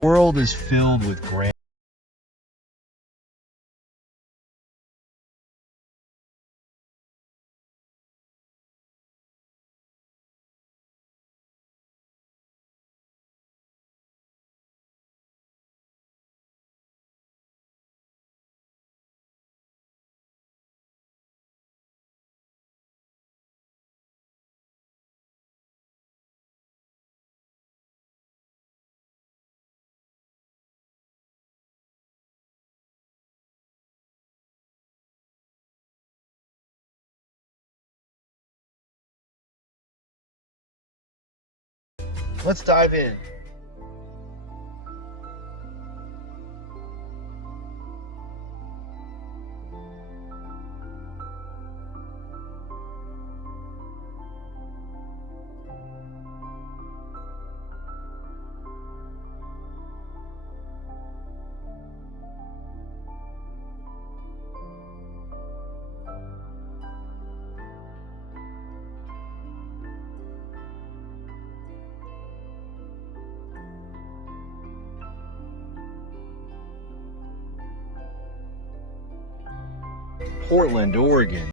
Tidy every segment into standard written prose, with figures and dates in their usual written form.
The world is filled with grand Let's dive in. Portland, Oregon.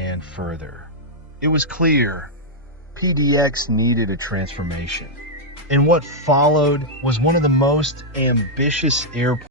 And further. It was clear PDX needed a transformation. And what followed was one of the most ambitious airports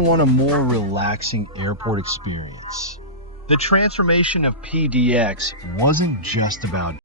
want a more relaxing airport experience. The transformation of PDX wasn't just about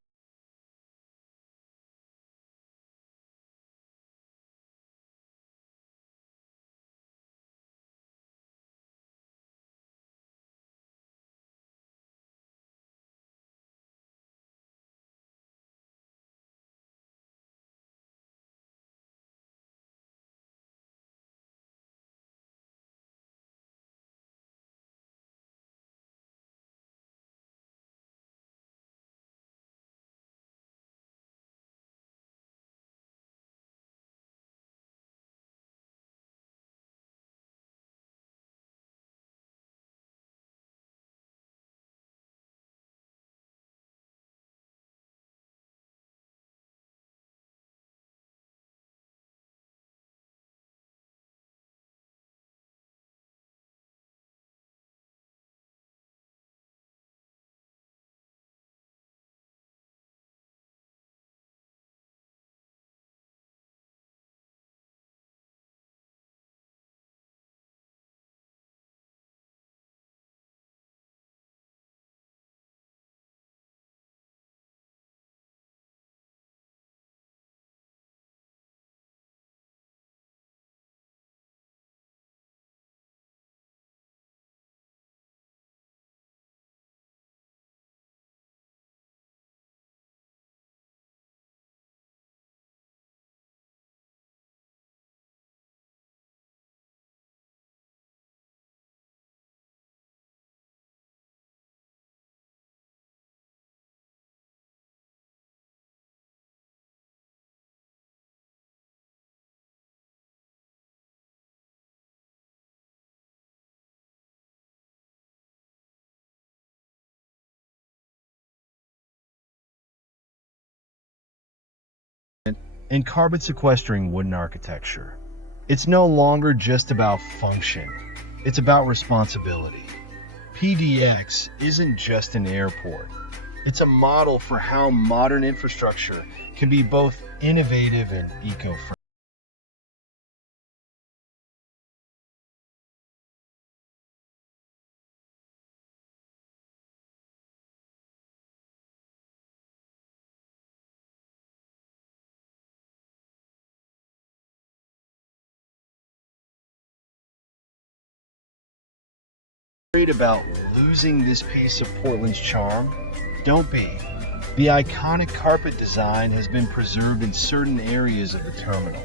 and carbon sequestering wooden architecture. It's no longer just about function, it's about responsibility. PDX isn't just an airport, it's a model for how modern infrastructure can be both innovative and eco-friendly. Worried about losing this piece of Portland's charm? Don't be. The iconic carpet design has been preserved in certain areas of the terminal,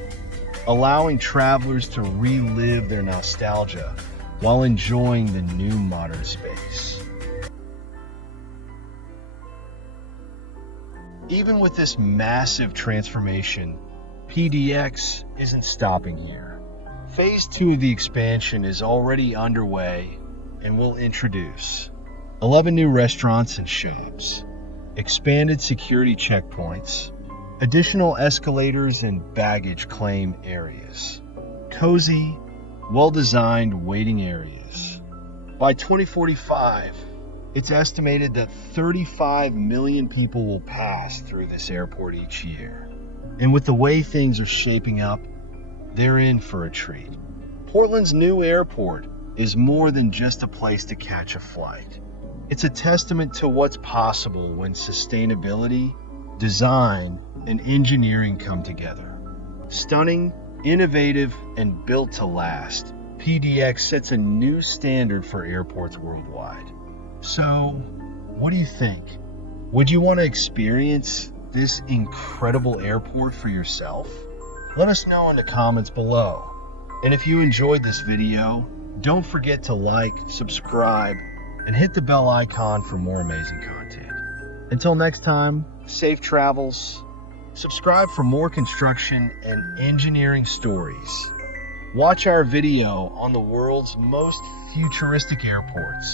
allowing travelers to relive their nostalgia while enjoying the new modern space. Even with this massive transformation, PDX isn't stopping here. Phase 2 of the expansion is already underway and will introduce 11 new restaurants and shops, expanded security checkpoints, additional escalators and baggage claim areas, cozy, well-designed waiting areas. By 2045, it's estimated that 35 million people will pass through this airport each year. And with the way things are shaping up, they're in for a treat. Portland's new airport is more than just a place to catch a flight. It's a testament to what's possible when sustainability, design, and engineering come together. Stunning, innovative, and built to last, PDX sets a new standard for airports worldwide. So, what do you think? Would you want to experience this incredible airport for yourself? Let us know in the comments below. And if you enjoyed this video, don't forget to like, subscribe, and hit the bell icon for more amazing content. Until next time, safe travels. Subscribe for more construction and engineering stories. Watch our video on the world's most futuristic airports.